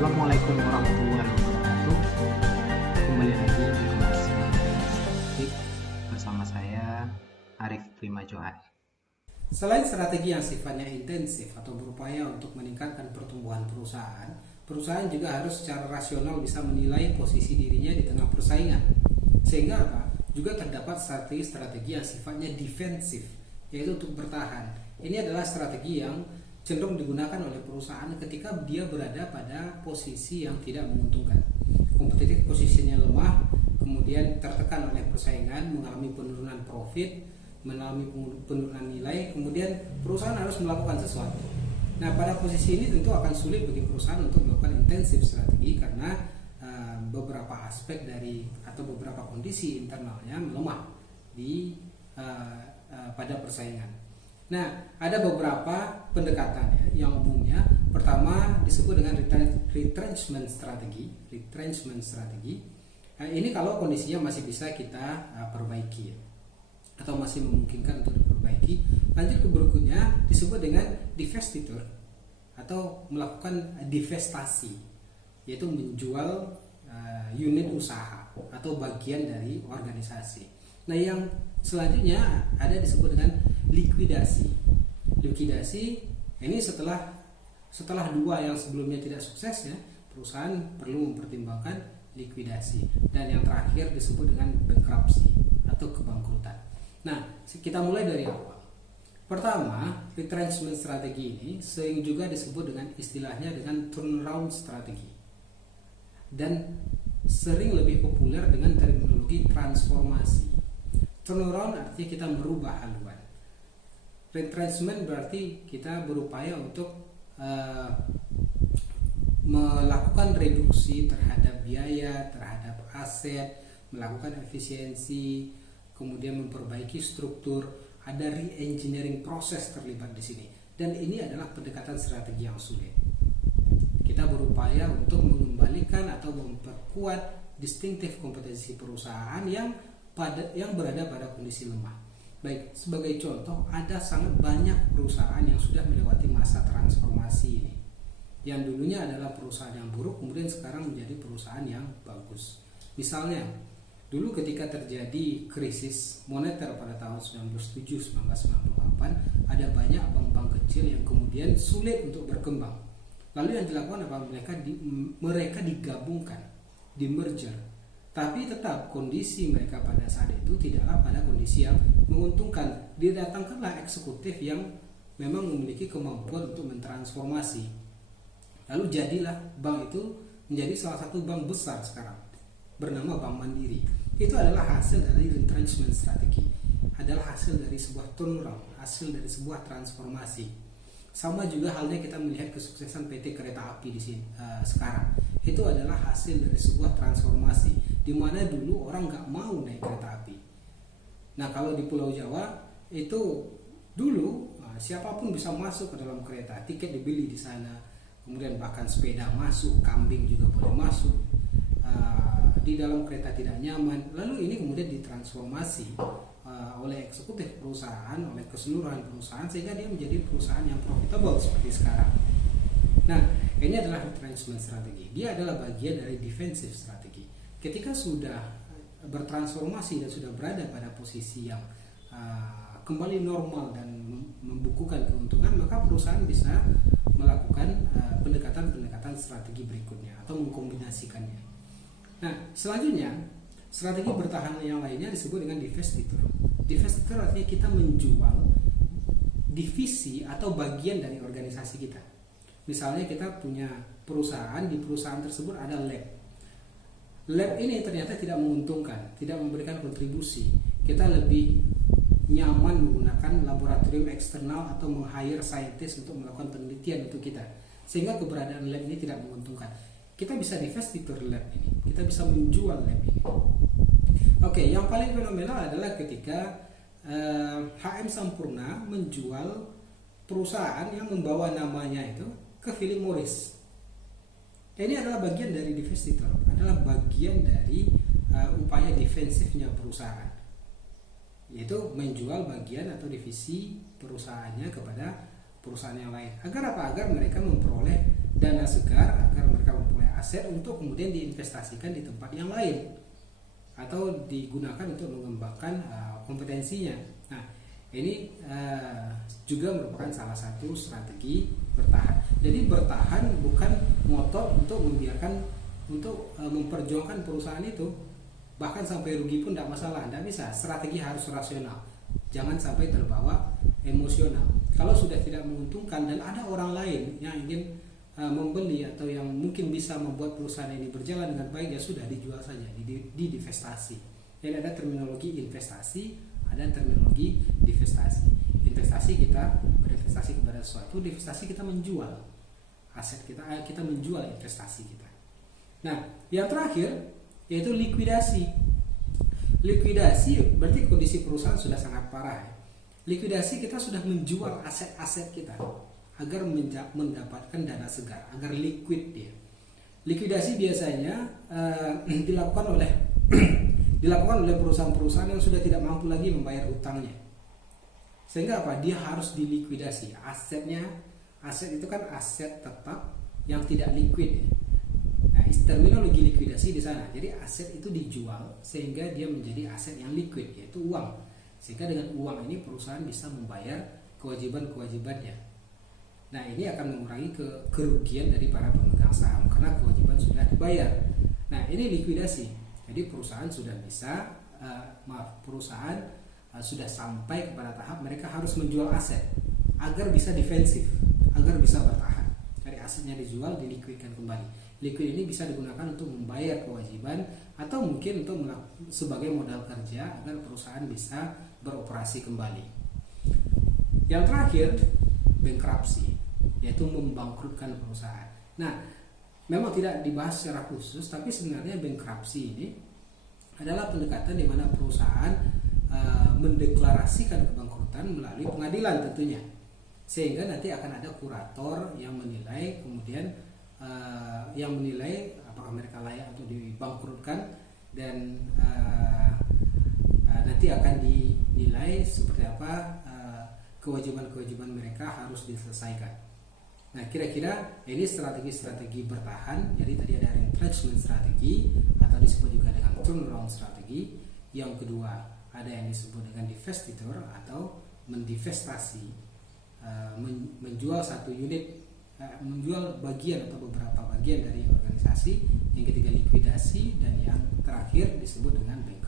Assalamualaikum warahmatullahi wabarakatuh. Kembali lagi di kelas Statistik bersama saya Arif Prima Johan. Selain strategi yang sifatnya intensif atau berupaya untuk meningkatkan pertumbuhan perusahaan, perusahaan juga harus secara rasional bisa menilai posisi dirinya di tengah persaingan. Sehingga apa? Juga terdapat strategi-strategi yang sifatnya defensif, yaitu untuk bertahan. Ini adalah strategi yang cenderung digunakan oleh perusahaan ketika dia berada pada posisi yang tidak menguntungkan. Kompetitif posisinya lemah, kemudian tertekan oleh persaingan, mengalami penurunan profit, mengalami penurunan nilai, kemudian perusahaan harus melakukan sesuatu. Nah, pada posisi ini tentu akan sulit bagi perusahaan untuk melakukan intensif strategi karena beberapa aspek dari atau beberapa kondisi internalnya melemah di pada persaingan. Nah, ada beberapa pendekatan yang umumnya. Pertama disebut dengan retrenchment strategi. Ini kalau kondisinya masih bisa kita perbaiki atau masih memungkinkan untuk diperbaiki. Lanjut ke berikutnya disebut dengan divestiture atau melakukan divestasi, yaitu menjual unit usaha atau bagian dari organisasi. Nah, yang selanjutnya ada disebut dengan likuidasi. Ini setelah dua yang sebelumnya tidak sukses, ya, perusahaan perlu mempertimbangkan likuidasi. Dan yang terakhir disebut dengan bankruptcy atau kebangkrutan. Nah, kita mulai dari awal. Pertama, retrenchment strategi ini sering juga disebut dengan istilahnya dengan turnaround strategi, dan sering lebih populer dengan terminologi transformasi. Turnaround artinya kita merubah haluan. Retrenchment berarti kita berupaya untuk melakukan reduksi terhadap biaya, terhadap aset, melakukan efisiensi, kemudian memperbaiki struktur. Ada re-engineering proses terlibat di sini, dan ini adalah pendekatan strategi yang sulit. Kita berupaya untuk mengembalikan atau memperkuat distinctive kompetensi perusahaan yang berada pada kondisi lemah. Baik, sebagai contoh, ada sangat banyak perusahaan yang sudah melewati masa transformasi ini, yang dulunya adalah perusahaan yang buruk, kemudian sekarang menjadi perusahaan yang bagus. Misalnya, dulu ketika terjadi krisis moneter pada tahun 1997-1998, ada banyak bank-bank kecil yang kemudian sulit untuk berkembang. Lalu yang dilakukan apa? Mereka digabungkan, di merger. Tapi tetap kondisi mereka pada saat itu tidaklah pada kondisi yang menguntungkan. Didatangkanlah eksekutif yang memang memiliki kemampuan untuk mentransformasi. Lalu jadilah bank itu menjadi salah satu bank besar sekarang, bernama Bank Mandiri. Itu adalah hasil dari retrenchment strategi, adalah hasil dari sebuah turnaround, hasil dari sebuah transformasi. Sama juga halnya kita melihat kesuksesan PT Kereta Api di sini sekarang. Itu adalah hasil dari sebuah transformasi, di mana dulu orang nggak mau naik kereta api. Nah, kalau di Pulau Jawa itu dulu siapapun bisa masuk ke dalam kereta, tiket dibeli di sana, kemudian bahkan sepeda masuk, kambing juga boleh masuk. Di dalam kereta tidak nyaman. Lalu ini kemudian ditransformasi oleh eksekutif perusahaan, oleh keseluruhan perusahaan, sehingga dia menjadi perusahaan yang profitable seperti sekarang. Nah, ini adalah retrenchment strategi. Dia adalah bagian dari defensive strategi. Ketika sudah bertransformasi dan sudah berada pada posisi yang kembali normal dan membukukan keuntungan, maka perusahaan bisa melakukan pendekatan-pendekatan strategi berikutnya atau mengkombinasikannya. Nah, selanjutnya strategi bertahan yang lainnya disebut dengan divestiture. Divestiture artinya kita menjual divisi atau bagian dari organisasi kita. Misalnya kita punya perusahaan, di perusahaan tersebut ada lab. Lab ini ternyata tidak menguntungkan, tidak memberikan kontribusi. Kita lebih nyaman menggunakan laboratorium eksternal atau meng-hire scientist untuk melakukan penelitian untuk kita, sehingga keberadaan lab ini tidak menguntungkan. Kita bisa divestiture lab ini, kita bisa menjual lab ini. Oke, yang paling fenomenal adalah ketika HM Sampurna menjual perusahaan yang membawa namanya itu ke Philip Morris. Ini adalah bagian dari divestiture, adalah bagian dari upaya defensifnya perusahaan, yaitu menjual bagian atau divisi perusahaannya kepada perusahaan yang lain. Agar apa? Agar mereka memperoleh dana segar, agar mereka memperoleh aset untuk kemudian diinvestasikan di tempat yang lain atau digunakan untuk mengembangkan kompetensinya. Nah, ini juga merupakan salah satu strategi bertahan. Jadi bertahan bukan ngotot untuk memperjuangkan perusahaan itu, bahkan sampai rugi pun tidak masalah, tidak bisa. Strategi harus rasional, jangan sampai terbawa emosional. Kalau sudah tidak menguntungkan dan ada orang lain yang ingin membeli atau yang mungkin bisa membuat perusahaan ini berjalan dengan baik, ya sudah, dijual saja, divestasi. Jadi ada terminologi investasi, ada terminologi divestasi. Investasi, kita berinvestasi kepada sesuatu, divestasi kita menjual aset kita menjual investasi kita. Nah, yang terakhir yaitu likuidasi. Likuidasi berarti kondisi perusahaan sudah sangat parah ya. Likuidasi, kita sudah menjual aset-aset kita agar mendapatkan dana segar, agar liquid dia. Likuidasi biasanya dilakukan oleh perusahaan-perusahaan yang sudah tidak mampu lagi membayar hutangnya. Sehingga apa? Dia harus dilikuidasi. Aset itu kan aset tetap yang tidak liquid ya. Nah, terminologi likuidasi di sana. Jadi aset itu dijual sehingga dia menjadi aset yang liquid, yaitu uang. Sehingga dengan uang ini perusahaan bisa membayar kewajiban-kewajibannya. Nah, ini akan mengurangi kerugian dari para pemegang saham karena kewajiban sudah dibayar. Nah, ini likuidasi. Jadi perusahaan sudah bisa sudah sampai kepada tahap mereka harus menjual aset agar bisa defensif, agar bisa bertahan. Dari asetnya dijual, dilikuidkan kembali. Liquid ini bisa digunakan untuk membayar kewajiban atau mungkin untuk sebagai modal kerja agar perusahaan bisa beroperasi kembali. Yang terakhir, bankruptcy, yaitu membangkrutkan perusahaan. Nah, memang tidak dibahas secara khusus, tapi sebenarnya bankruptcy ini adalah pendekatan di mana perusahaan mendeklarasikan kebangkrutan melalui pengadilan tentunya, sehingga nanti akan ada kurator yang menilai, kemudian apakah mereka layak untuk dibangkrutkan, dan nanti akan dinilai seperti apa kewajiban-kewajiban mereka harus diselesaikan. Nah, kira-kira ini strategi-strategi bertahan. Jadi tadi ada retrenchment strategi atau disebut juga dengan turnaround strategi. Yang kedua ada yang disebut dengan divestiture atau mendivestasi, menjual satu unit, menjual bagian atau beberapa bagian dari organisasi. Yang ketiga likuidasi, dan yang terakhir disebut dengan bankruptcy.